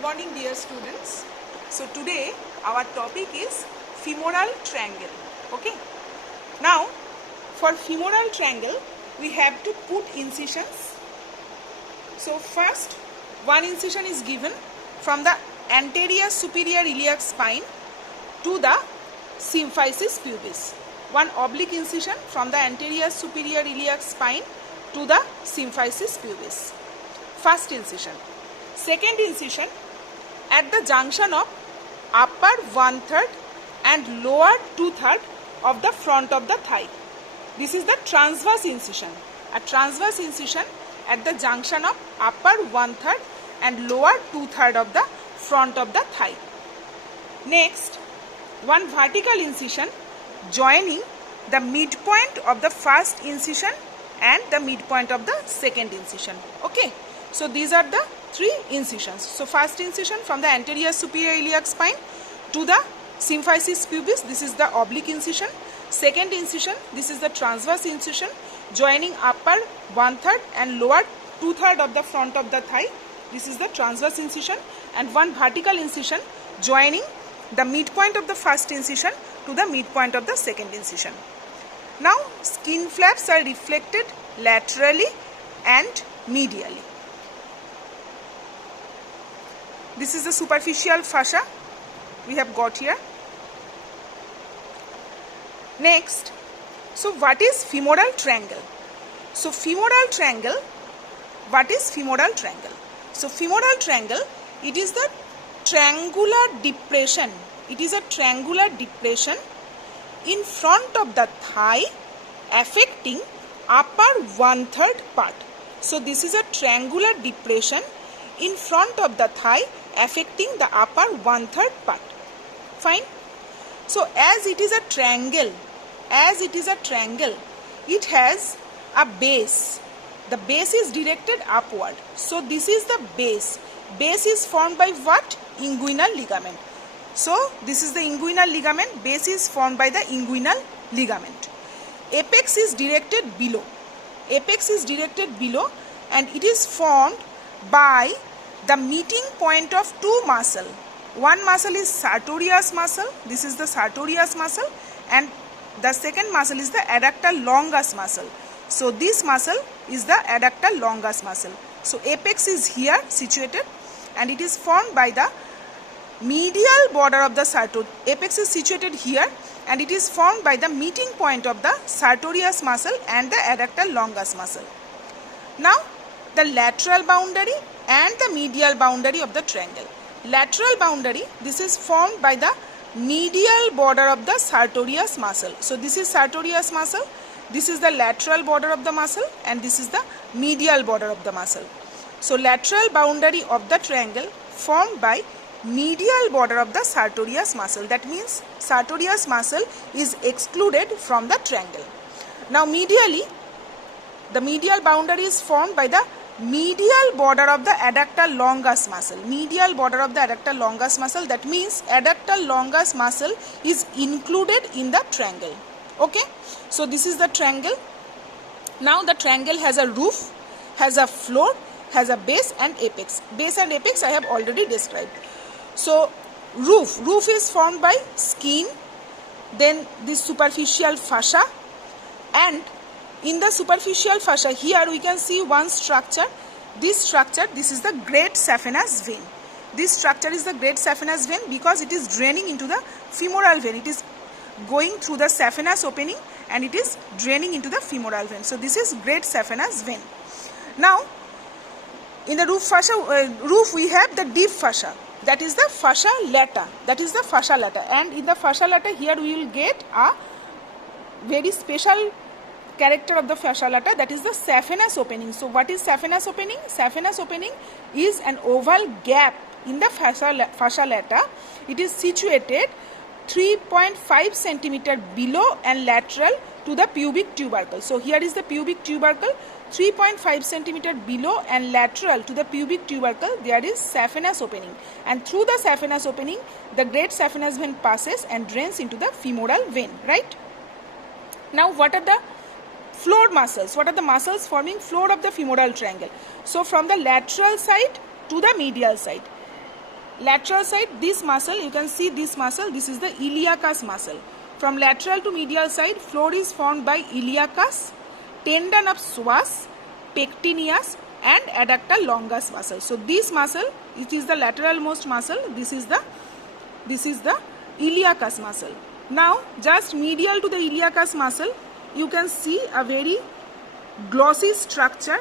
Good morning, dear students. So today our topic is femoral triangle. Okay. Now for femoral triangle we have to put incisions. So first one incision is given from the anterior superior iliac spine to the symphysis pubis. One oblique incision from the anterior superior iliac spine to the symphysis pubis. First incision. Second incision at the junction of upper 1/3 and lower 2/3 of the front of the thigh. This is the transverse incision. A transverse incision at the junction of upper 1/3 and lower 2/3 of the front of the thigh. Next, one vertical incision joining the midpoint of the first incision and the midpoint of the second incision. Okay, so these are the three incisions. So first incision from the anterior superior iliac spine to the symphysis pubis, this is the oblique incision. Second incision, this is the transverse incision joining upper 1/3 and lower 2/3 of the front of the thigh. This is the transverse incision, and one vertical incision joining the midpoint of the first incision to the midpoint of the second incision. Now skin flaps are reflected laterally and medially. This is the superficial fascia we have got here. Next, so what is femoral triangle? So femoral triangle, what is femoral triangle? So femoral triangle, it is the triangular depression. It is a triangular depression in front of the thigh affecting upper 1/3 part. So this is a triangular depression in front of the thigh affecting the upper 1/3 part. Fine. So as it is a triangle, it has a base. The base is directed upward. So this is the base. Base is formed by what? Inguinal ligament. So this is the inguinal ligament. Base is formed by the inguinal ligament. Apex is directed below. Apex is directed below, and it is formed by the meeting point of two muscles. One muscle is sartorius muscle. This is the sartorius muscle, and the second muscle is the adductor longus muscle. So this muscle is the adductor longus muscle. So apex is here situated, and it is formed by the medial border of the sartorius. Apex is situated here, and it is formed by the meeting point of the sartorius muscle and the adductor longus muscle. Now the lateral boundary and the medial boundary of the triangle. Lateral boundary, this is formed by the medial border of the sartorius muscle. So this is sartorius muscle, this is the lateral border of the muscle, and this is the medial border of the muscle. So lateral boundary of the triangle formed by medial border of the sartorius muscle. That means sartorius muscle is excluded from the triangle. Now medially, the medial boundary is formed by the medial border of the adductor longus muscle. Medial border of the adductor longus muscle. That means adductor longus muscle is included in the triangle. Okay. So this is the triangle. Now the triangle has a roof, has a floor, has a base and apex. Base and apex I have already described. So roof is formed by skin, then this superficial fascia, and in the superficial fascia here we can see one structure. This structure, this is the great saphenous vein. This structure is the great saphenous vein because it is draining into the femoral vein. It is going through the saphenous opening and it is draining into the femoral vein. So this is great saphenous vein. Now in the roof fascia, roof we have the deep fascia. That is the fascia lata. And in the fascia lata here we will get a very special character of the fascia lata, that is the saphenous opening. So what is saphenous opening? Saphenous opening is an oval gap in the fascia lata. It is situated 3.5 centimeter below and lateral to the pubic tubercle. So here is the pubic tubercle, 3.5 centimeter below and lateral to the pubic tubercle there is saphenous opening, and through the saphenous opening the great saphenous vein passes and drains into the femoral vein, right? Now what are the floor muscles? What are the muscles forming floor of the femoral triangle? So from the lateral side to the medial side. lateral side, this muscle, you can see this muscle, this is the iliacus muscle. From lateral to medial side, floor is formed by iliacus, tendon of psoas, pectineus and adductor longus muscle. So this muscle, it is the lateral most muscle, this is the iliacus muscle. Now just medial to the iliacus muscle, you can see a very glossy structure,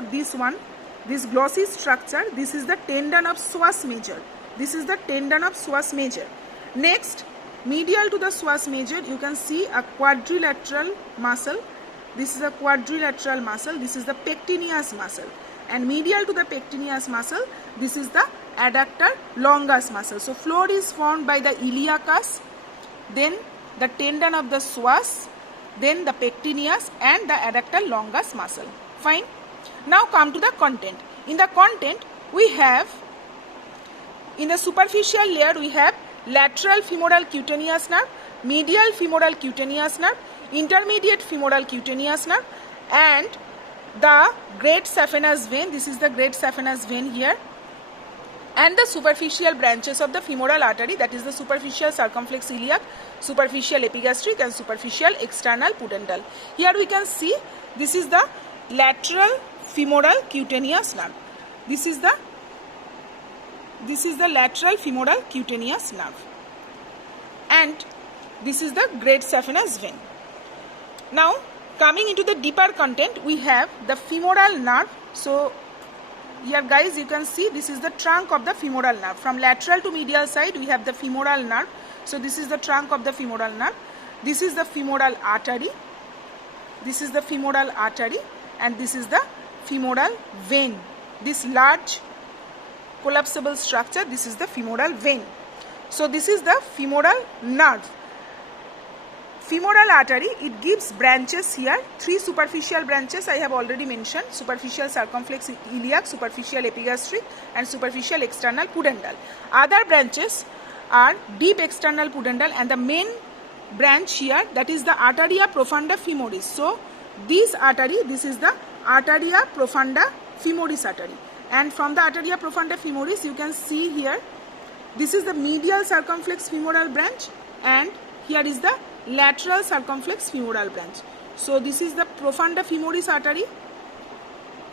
this one, this glossy structure, this is the tendon of psoas major. This is the tendon of psoas major. Next, medial to the psoas major, you can see a quadrilateral muscle. This is a quadrilateral muscle. This is the pectineus muscle. And medial to the pectineus muscle, this is the adductor longus muscle. So floor is formed by the iliacus, then the tendon of the psoas, then the pectineus and the adductor longus muscle. Fine. Now come to the content. In the content, we have, in the superficial layer, we have lateral femoral cutaneous nerve, medial femoral cutaneous nerve, intermediate femoral cutaneous nerve and the great saphenous vein. This is the great saphenous vein here, and the superficial branches of the femoral artery, that is the superficial circumflex iliac, superficial epigastric and superficial external pudendal. Here we can see this is the lateral femoral cutaneous nerve. This is the lateral femoral cutaneous nerve and this is the great saphenous vein. Now coming into the deeper content, we have the femoral nerve. So here guys, you can see this is the trunk of the femoral nerve. From lateral to medial side, we have the femoral nerve. So this is the trunk of the femoral nerve. This is the femoral artery. This is the femoral artery and this is the femoral vein. This large collapsible structure, this is the femoral vein. So this is the femoral nerve. Femoral artery, it gives branches here, 3 superficial branches I have already mentioned: superficial circumflex iliac, superficial epigastric and superficial external pudendal. Other branches are deep external pudendal and the main branch here, that is the arteria profunda femoris. So this artery, this is the arteria profunda femoris artery, and from the arteria profunda femoris you can see here, this is the medial circumflex femoral branch and here is the lateral circumflex femoral branch. So this is the profunda femoris artery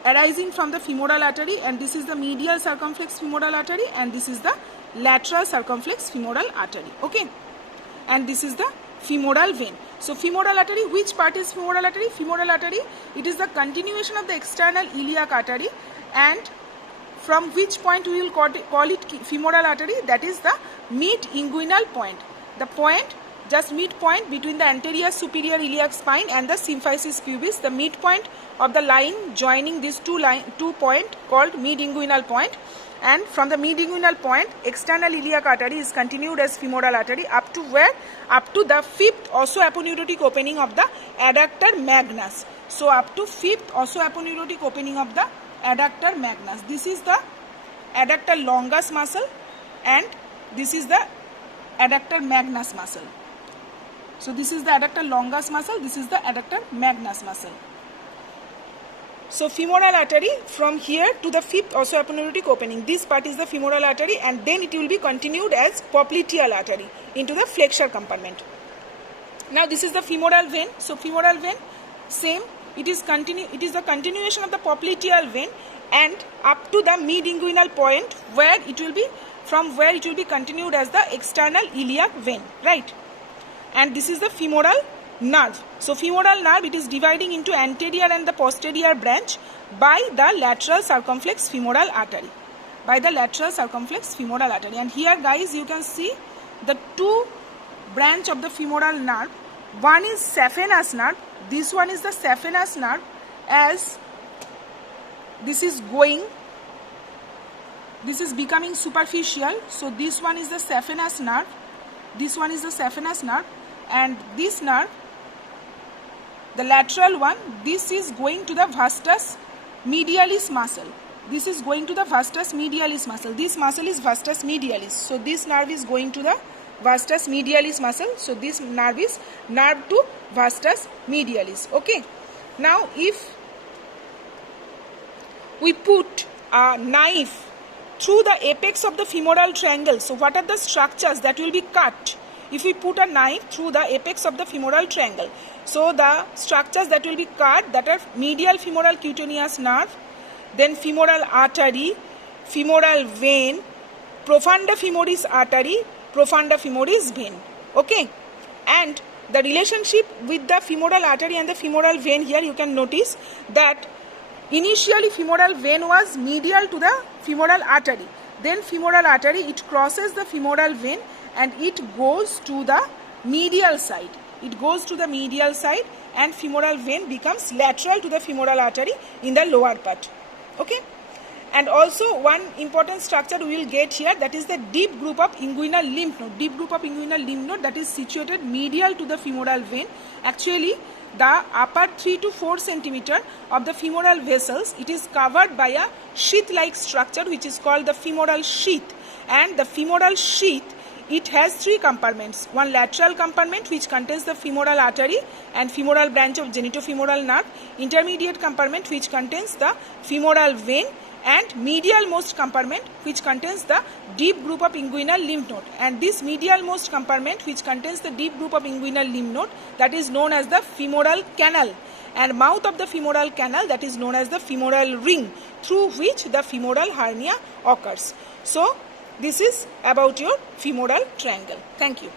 arising from the femoral artery and this is the medial circumflex femoral artery and this is the lateral circumflex femoral artery. Okay, and this is the femoral vein. So femoral artery, which part is femoral artery? Femoral artery, it is the continuation of the external iliac artery, and from which point we will call it femoral artery, that is the mid-inguinal point. The point, just midpoint between the anterior superior iliac spine and the symphysis pubis, the midpoint of the line joining these two point called mid-inguinal point, and from the mid-inguinal point external iliac artery is continued as femoral artery up to where? Up to the 5th osteoaponeurotic opening of the adductor magnus. So up to 5th osteoaponeurotic opening of the adductor magnus. This is the adductor longus muscle and this is the adductor magnus muscle. So this is the adductor longus muscle, this is the adductor magnus muscle. So femoral artery, from here to the 5th osteoaponeurotic opening, this part is the femoral artery and then it will be continued as popliteal artery into the flexure compartment. Now this is the femoral vein. So femoral vein, same, it is the continuation of the popliteal vein and up to the mid-inguinal point where it will be, from where it will be continued as the external iliac vein, right? And this is the femoral nerve. So femoral nerve, it is dividing into anterior and the posterior branch by the lateral circumflex femoral artery. By the lateral circumflex femoral artery. And here guys, you can see the 2 branch of the femoral nerve. One is saphenous nerve. This one is the saphenous nerve, as this is going, this is becoming superficial. So this one is the saphenous nerve. This one is the saphenous nerve, and this nerve, the lateral one, this is going to the vastus medialis muscle. This is going to the vastus medialis muscle. This muscle is vastus medialis. So this nerve is going to the vastus medialis muscle. So this nerve is nerve to vastus medialis. Okay. Now if we put a knife through the apex of the femoral triangle. So what are the structures that will be cut if we put a knife through the apex of the femoral triangle? So the structures that will be cut, that are medial femoral cutaneous nerve, then femoral artery, femoral vein, profunda femoris artery, profunda femoris vein. Okay, and the relationship with the femoral artery and the femoral vein, here you can notice that initially femoral vein was medial to the femoral artery. Then femoral artery, it crosses the femoral vein and it goes to the medial side. It goes to the medial side and femoral vein becomes lateral to the femoral artery in the lower part. Okay. And also one important structure we will get here, that is the deep group of inguinal lymph node. Deep group of inguinal lymph node, that is situated medial to the femoral vein. Actually, the upper 3 to 4 centimeter of the femoral vessels, it is covered by a sheath-like structure which is called the femoral sheath. And the femoral sheath, it has 3 compartments. One lateral compartment which contains the femoral artery and femoral branch of genitofemoral nerve. Intermediate compartment which contains the femoral vein, and medial most compartment which contains the deep group of inguinal lymph node. And this medial most compartment which contains the deep group of inguinal lymph node, that is known as the femoral canal, and mouth of the femoral canal, that is known as the femoral ring, through which the femoral hernia occurs. So this is about your femoral triangle. Thank you.